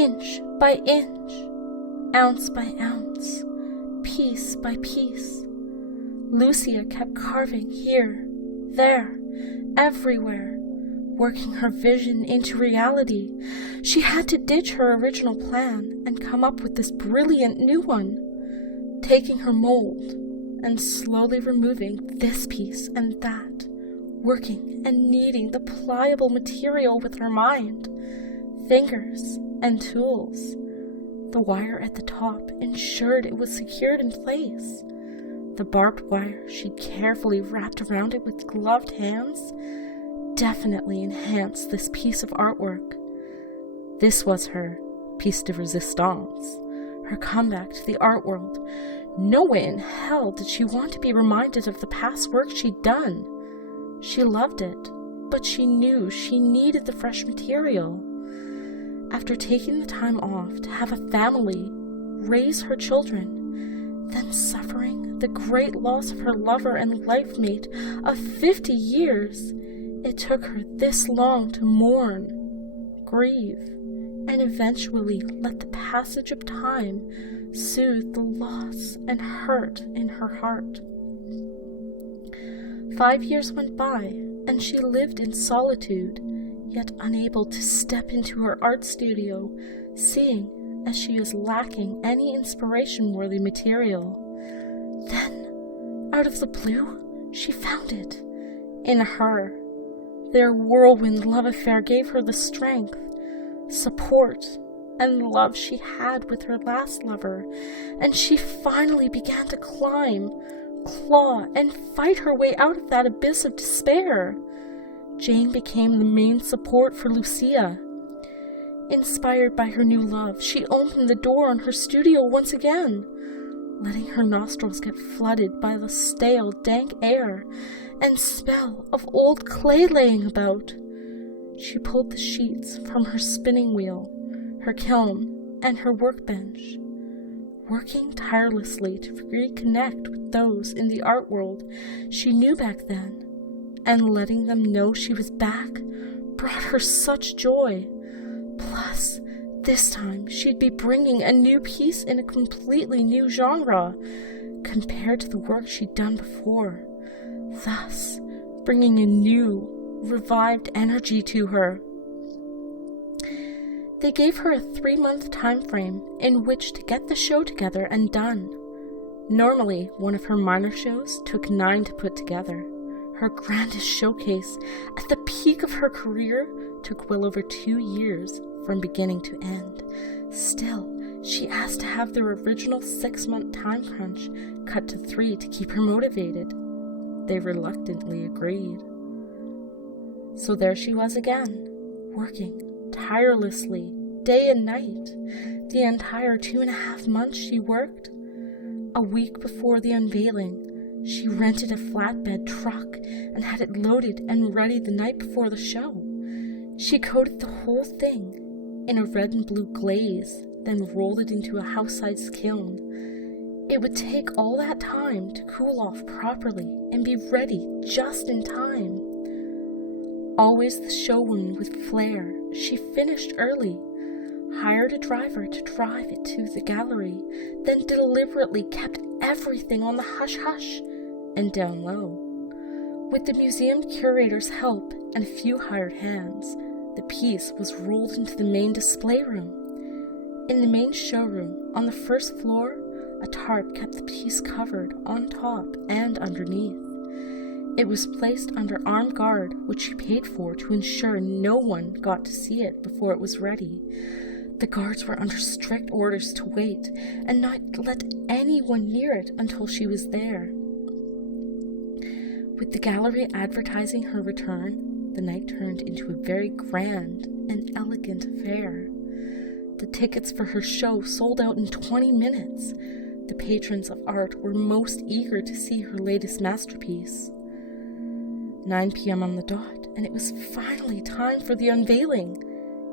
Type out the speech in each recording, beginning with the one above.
inch by inch, ounce by ounce, piece by piece. Lucia kept carving here, there, everywhere, working her vision into reality. She had to ditch her original plan and come up with this brilliant new one, taking her mold and slowly removing this piece and that, working and kneading the pliable material with her mind, fingers, and tools. The wire at the top ensured it was secured in place. The barbed wire she carefully wrapped around it with gloved hands definitely enhanced this piece of artwork. This was her piece de resistance, her comeback to the art world. No way in hell did she want to be reminded of the past work she'd done. She loved it, but she knew she needed the fresh material. After taking the time off to have a family, raise her children, then suffering the great loss of her lover and life mate of 50 years, it took her this long to mourn, grieve, and eventually let the passage of time soothe the loss and hurt in her heart. 5 years went by, and she lived in solitude, yet unable to step into her art studio, seeing as she is lacking any inspiration-worthy material. Then, out of the blue, she found it. In her. Their whirlwind love affair gave her the strength, support, and love she had with her last lover, and she finally began to climb, claw, and fight her way out of that abyss of despair. Jane became the main support for Lucia. Inspired by her new love, she opened the door on her studio once again, letting her nostrils get flooded by the stale, dank air and smell of old clay laying about. She pulled the sheets from her spinning wheel, her kiln, and her workbench, working tirelessly to reconnect with those in the art world she knew back then, and letting them know she was back brought her such joy. Plus, this time she'd be bringing a new piece in a completely new genre compared to the work she'd done before, thus bringing a new, revived energy to her. They gave her a 3-month time frame in which to get the show together and done. Normally, one of her minor shows took 9 to put together. Her grandest showcase, at the peak of her career, took well over 2 years from beginning to end. Still, she asked to have their original 6-month time crunch cut to 3 to keep her motivated. They reluctantly agreed. So there she was again, working tirelessly, day and night. The entire 2.5 months she worked. A week before the unveiling, she rented a flatbed truck and had it loaded and ready the night before the show. She coated the whole thing in a red and blue glaze, then rolled it into a house-sized kiln. It would take all that time to cool off properly and be ready just in time. Always the showwoman with flair, she finished early, hired a driver to drive it to the gallery, then deliberately kept everything on the hush-hush and down low. With the museum curator's help and a few hired hands, the piece was rolled into the main display room. In the main showroom, on the first floor, a tarp kept the piece covered on top and underneath. It was placed under armed guard, which she paid for to ensure no one got to see it before it was ready. The guards were under strict orders to wait and not let anyone near it until she was there. With the gallery advertising her return, the night turned into a very grand and elegant affair. The tickets for her show sold out in 20 minutes. The patrons of art were most eager to see her latest masterpiece. 9 p.m. on the dot, and it was finally time for the unveiling.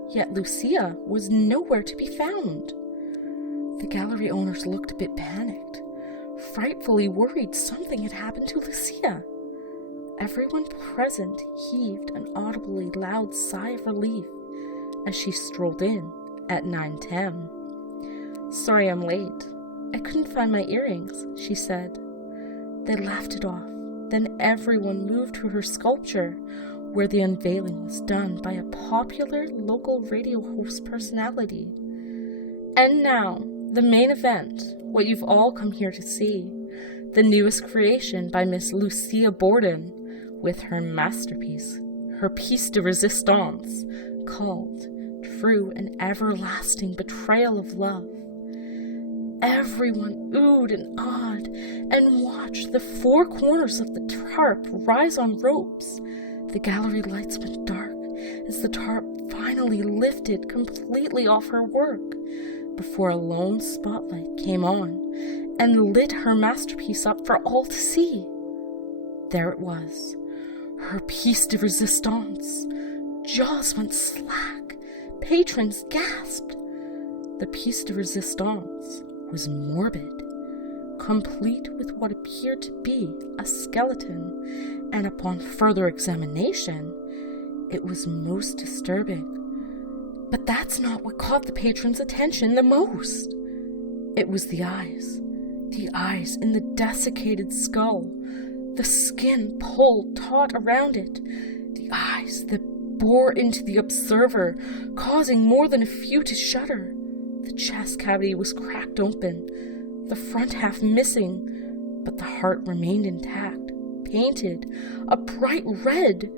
Yet Lucia was nowhere to be found. The gallery owners looked a bit panicked, frightfully worried something had happened to Lucia. Everyone present heaved an audibly loud sigh of relief as she strolled in, at 9:10. "Sorry I'm late. I couldn't find my earrings," she said. They laughed it off. Then everyone moved to her sculpture, where the unveiling was done by a popular local radio host personality. And now, the main event, what you've all come here to see, the newest creation by Miss Lucia Borden, with her masterpiece, her piece de resistance, called True and Everlasting Betrayal of Love. Everyone oohed and awed and watched the four corners of the tarp rise on ropes. The gallery lights went dark as the tarp finally lifted completely off her work, before a lone spotlight came on and lit her masterpiece up for all to see. There it was, her piece de resistance. Jaws went slack. Patrons gasped. The piece de resistance was morbid, complete with what appeared to be a skeleton, and upon further examination, it was most disturbing. But that's not what caught the patrons' attention the most. It was the eyes in the desiccated skull, the skin pulled taut around it, the eyes that bore into the observer, causing more than a few to shudder. The chest cavity was cracked open, the front half missing, but the heart remained intact, painted a bright red,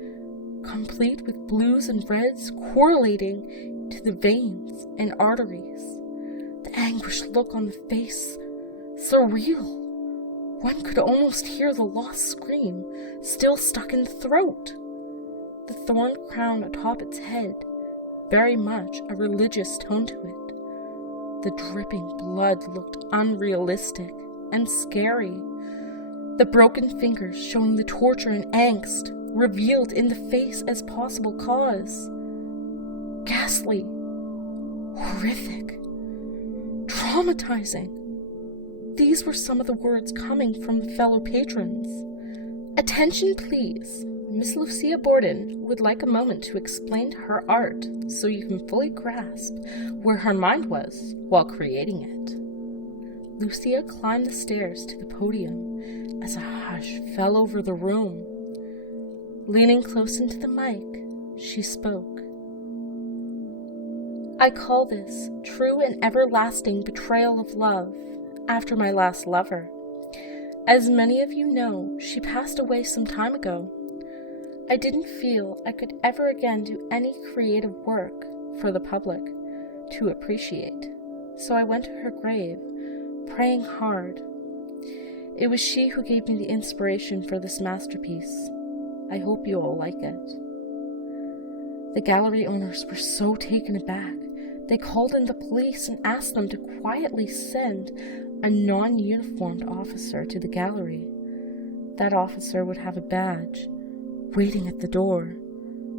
complete with blues and reds correlating to the veins and arteries. The anguished look on the face, surreal. One could almost hear the lost scream still stuck in the throat. The thorn crown atop its head, very much a religious tone to it. The dripping blood looked unrealistic and scary. The broken fingers showing the torture and angst revealed in the face as possible cause. Ghastly, horrific, traumatizing. These were some of the words coming from the fellow patrons. "Attention, please. Miss Lucia Borden would like a moment to explain her art so you can fully grasp where her mind was while creating it." Lucia climbed the stairs to the podium as a hush fell over the room. Leaning close into the mic, she spoke. "I call this true and everlasting betrayal of love after my last lover. As many of you know, she passed away some time ago. I didn't feel I could ever again do any creative work for the public to appreciate, so I went to her grave, praying hard. It was she who gave me the inspiration for this masterpiece. I hope you all like it." The gallery owners were so taken aback, they called in the police and asked them to quietly send a non-uniformed officer to the gallery. That officer would have a badge, waiting at the door.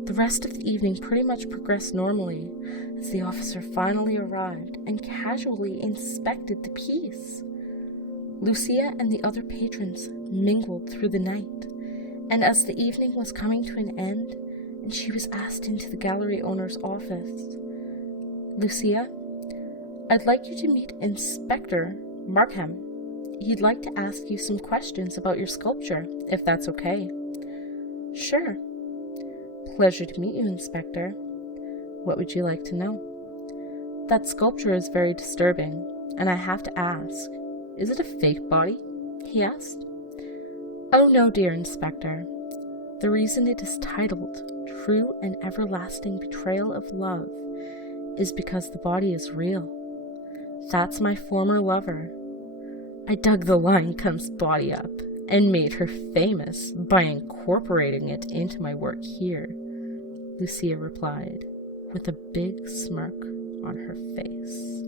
The rest of the evening pretty much progressed normally as the officer finally arrived and casually inspected the piece. Lucia and the other patrons mingled through the night, and as the evening was coming to an end and she was asked into the gallery owner's office, "Lucia, I'd like you to meet Inspector Markham. He'd like to ask you some questions about your sculpture, if that's okay." "Sure." "Pleasure to meet you, Inspector. What would you like to know?" "That sculpture is very disturbing, and I have to ask, is it a fake body?" he asked. "Oh no, dear Inspector. The reason it is titled True and Everlasting Betrayal of Love is because the body is real. That's my former lover. I dug the lion cunt's body up and made her famous by incorporating it into my work here," Lucia replied, with a big smirk on her face.